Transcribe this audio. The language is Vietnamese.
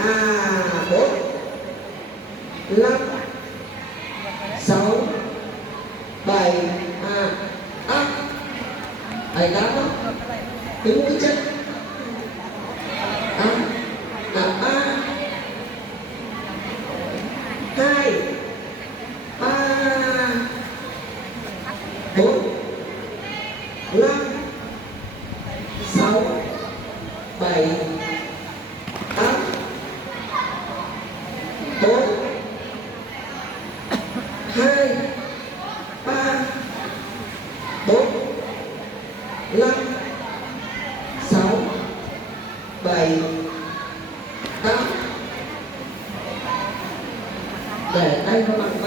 4 5 6 7 8 8 đó cái mũi chân 3 2 3 4 5 6 7 8 4 2 3 4 5 6 7 8 để tay nó bằng